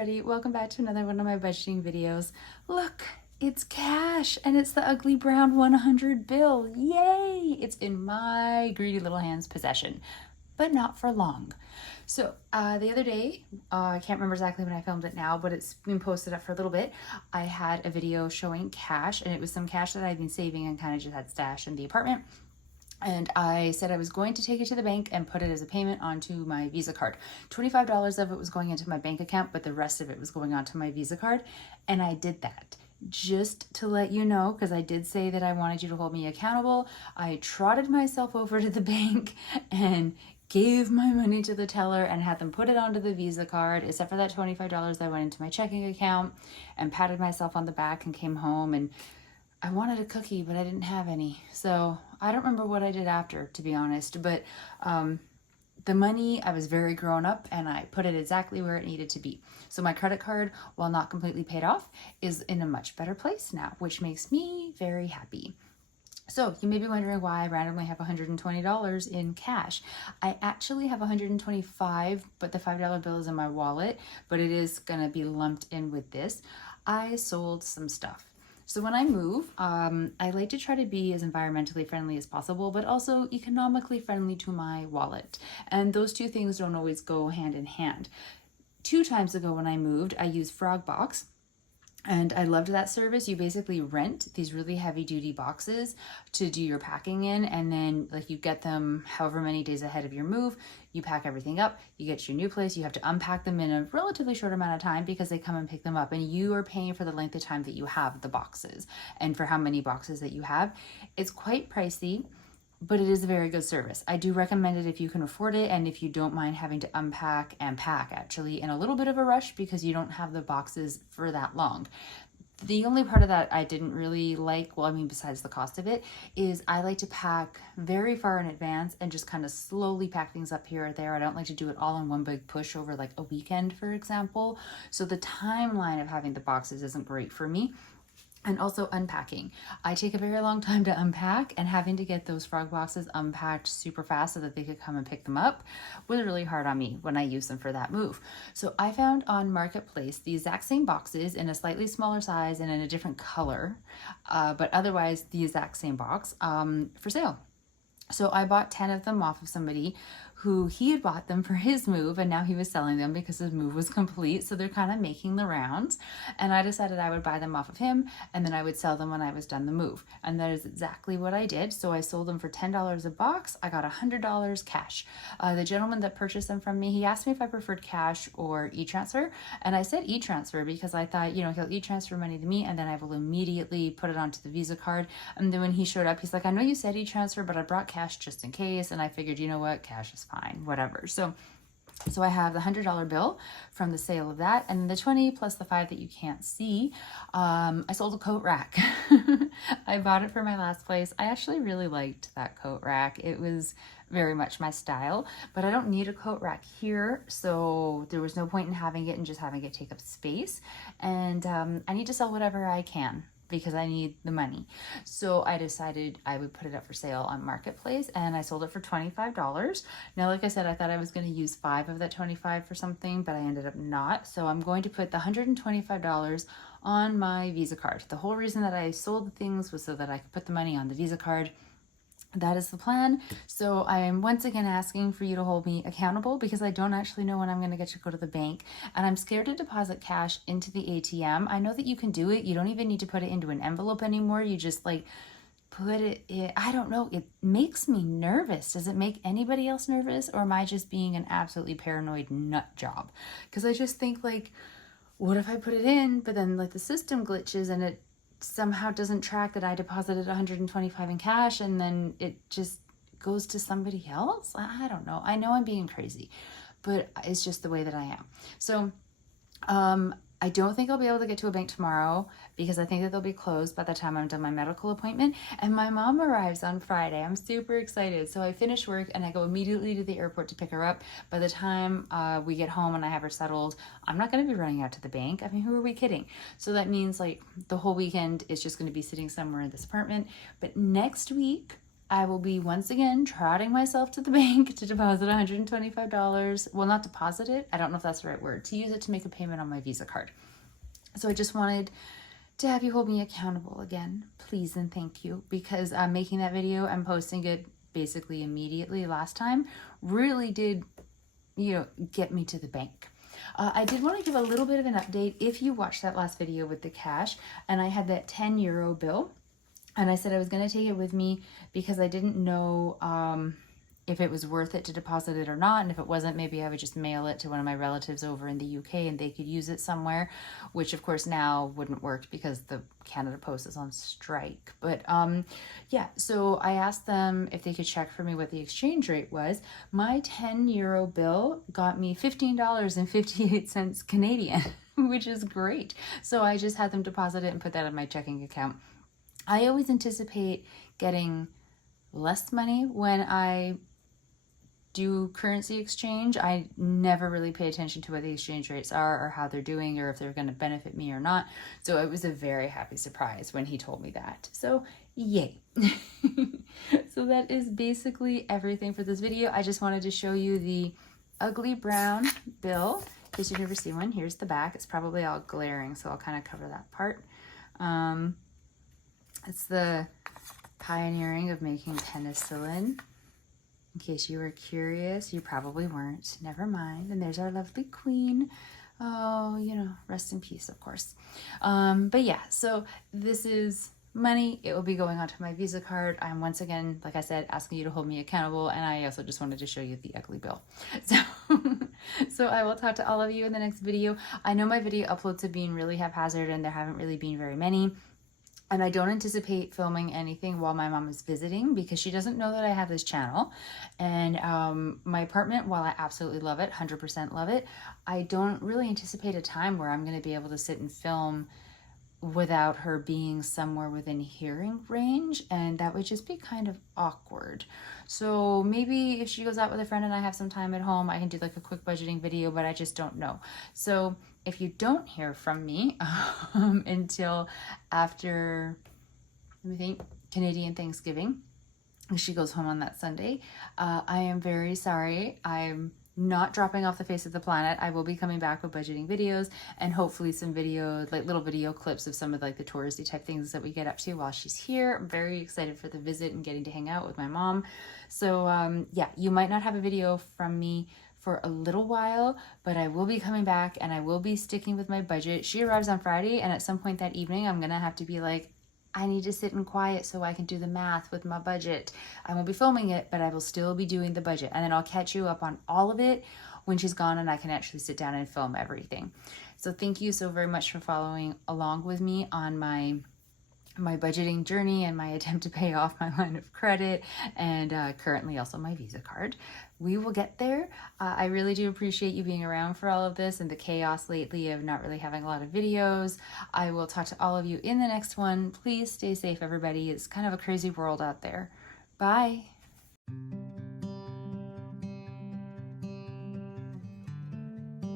everybody, welcome back to another one of my budgeting videos. Look, it's cash and it's the ugly brown 100 bill. Yay! It's in my greedy little hand's possession, but not for long. So the other day, I can't remember exactly when I filmed it now, but it's been posted up for a little bit. I had a video showing cash, and it was some cash that I'd been saving and kind of just had stashed in the apartment. And I said I was going to take it to the bank and put it as a payment onto my Visa card. $25 of it was going into my bank account, but the rest of it was going onto my Visa card. And I did that just to let you know, because I did say that I wanted you to hold me accountable. I trotted myself over to the bank and gave my money to the teller and had them put it onto the Visa card, except for that $25 that went into my checking account, and patted myself on the back and came home. And I wanted a cookie, but I didn't have any. So I don't remember what I did after, to be honest, but the money, I was very grown up and I put it exactly where it needed to be. So my credit card, while not completely paid off, is in a much better place now, which makes me very happy. So you may be wondering why I randomly have $120 in cash. I actually have $125, but the $5 bill is in my wallet, but it is gonna be lumped in with this. I sold some stuff. So when I move, I like to try to be as environmentally friendly as possible, but also economically friendly to my wallet. And those two things don't always go hand in hand. 2 times ago when I moved, I used Frogbox. And I loved that service. You basically rent these really heavy duty boxes to do your packing in, and then like you get them however many days ahead of your move. You pack everything up, you get to your new place, you have to unpack them in a relatively short amount of time because they come and pick them up, and you are paying for the length of time that you have the boxes and for how many boxes that you have. It's quite pricey, but it is a very good service. I do recommend it if you can afford it and if you don't mind having to unpack and pack actually in a little bit of a rush because you don't have the boxes for that long. The only part of that I didn't really like, well, I mean, besides the cost of it, is I like to pack very far in advance and just kind of slowly pack things up here or there. I don't like to do it all in one big push over like a weekend, for example. So the timeline of having the boxes isn't great for me. And also unpacking. I take a very long time to unpack, and having to get those frog boxes unpacked super fast so that they could come and pick them up was really hard on me when I used them for that move. So I found on Marketplace the exact same boxes in a slightly smaller size and in a different color, but otherwise the exact same box for sale. So I bought 10 of them off of somebody who he had bought them for his move, and now he was selling them because his move was complete. So they're kind of making the rounds, and I decided I would buy them off of him and then I would sell them when I was done the move. And that is exactly what I did. So I sold them for $10 a box. I got $100 cash. The gentleman that purchased them from me, he asked me if I preferred cash or e-transfer, and I said e-transfer because I thought, you know, he'll e-transfer money to me and then I will immediately put it onto the Visa card. And then when he showed up, he's like, I know you said e-transfer, but I brought cash just in case. And I figured, you know what, cash is fine, whatever. So I have the $100 bill from the sale of that, and the 20 plus the 5 that you can't see. I sold a coat rack. I bought it for my last place. I actually really liked that coat rack. It was very much my style, but I don't need a coat rack here, so there was no point in having it and just having it take up space. And I need to sell whatever I can because I need the money. So I decided I would put it up for sale on Marketplace, and I sold it for $25. Now, like I said, I thought I was going to use 5 of that 25 for something, but I ended up not. So I'm going to put the $125 on my Visa card. The whole reason that I sold the things was so that I could put the money on the Visa card. That is the plan. So I am once again asking for you to hold me accountable because I don't actually know when I'm going to get to go to the bank, and I'm scared to deposit cash into the ATM. I know that you can do it. You don't even need to put it into an envelope anymore. You just like put it in. I don't know. It makes me nervous. Does it make anybody else nervous, or am I just being an absolutely paranoid nut job? Because I just think like, what if I put it in, but then like the system glitches and it somehow doesn't track that I deposited $125 in cash, and then it just goes to somebody else? I don't know. I know I'm being crazy, but it's just the way that I am. So I don't think I'll be able to get to a bank tomorrow because I think that they'll be closed by the time I'm done my medical appointment. And my mom arrives on Friday. I'm super excited. So I finish work and I go immediately to the airport to pick her up. By the time we get home and I have her settled, I'm not going to be running out to the bank. I mean, who are we kidding? So that means like the whole weekend is just going to be sitting somewhere in this apartment. But next week, I will be once again trotting myself to the bank to deposit $125. Well, not deposit it. I don't know if that's the right word. To use it to make a payment on my Visa card. So I just wanted to have you hold me accountable again, please and thank you, because I'm making that video and posting it basically immediately last time really did, get me to the bank. I did want to give a little bit of an update. If you watched that last video with the cash, and I had that 10 euro bill, and I said I was going to take it with me because I didn't know if it was worth it to deposit it or not. And if it wasn't, maybe I would just mail it to one of my relatives over in the UK and they could use it somewhere, which of course now wouldn't work because the Canada Post is on strike. But yeah, so I asked them if they could check for me what the exchange rate was. My 10 euro bill got me $15.58 Canadian, which is great. So I just had them deposit it and put that in my checking account. I always anticipate getting less money when I do currency exchange. I never really pay attention to what the exchange rates are or how they're doing or if they're going to benefit me or not. So it was a very happy surprise when he told me that. So yay. So that is basically everything for this video. I just wanted to show you the ugly brown bill. In case you've never seen one, here's the back. It's probably all glaring, so I'll kind of cover that part. It's the pioneering of making penicillin. In case you were curious, you probably weren't. Never mind. And there's our lovely queen. Oh, rest in peace, of course. But yeah, so this is money. It will be going onto my Visa card. I'm once again, like I said, asking you to hold me accountable. And I also just wanted to show you the ugly bill. So I will talk to all of you in the next video. I know my video uploads have been really haphazard and there haven't really been very many. And I don't anticipate filming anything while my mom is visiting because she doesn't know that I have this channel. And my apartment, while I absolutely love it, 100% love it, I don't really anticipate a time where I'm going to be able to sit and film without her being somewhere within hearing range, and that would just be kind of awkward. So maybe if she goes out with a friend and I have some time at home, I can do like a quick budgeting video, but I just don't know. So if you don't hear from me until after, let me think, Canadian Thanksgiving, she goes home on that Sunday, I am very sorry. I'm not dropping off the face of the planet. I will be coming back with budgeting videos and hopefully some videos, like little video clips of some of like the touristy type things that we get up to while she's here. I'm very excited for the visit and getting to hang out with my mom. So yeah, you might not have a video from me for a little while, but I will be coming back and I will be sticking with my budget. She arrives on Friday, and at some point that evening, I'm gonna have to be like, I need to sit in quiet so I can do the math with my budget. I won't be filming it, but I will still be doing the budget. And then I'll catch you up on all of it when she's gone and I can actually sit down and film everything. So thank you so very much for following along with me on my budgeting journey and my attempt to pay off my line of credit and currently also my Visa card. We will get there. I really do appreciate you being around for all of this and the chaos lately of not really having a lot of videos. I will talk to all of you in the next one. Please stay safe, everybody. It's kind of a crazy world out there. Bye.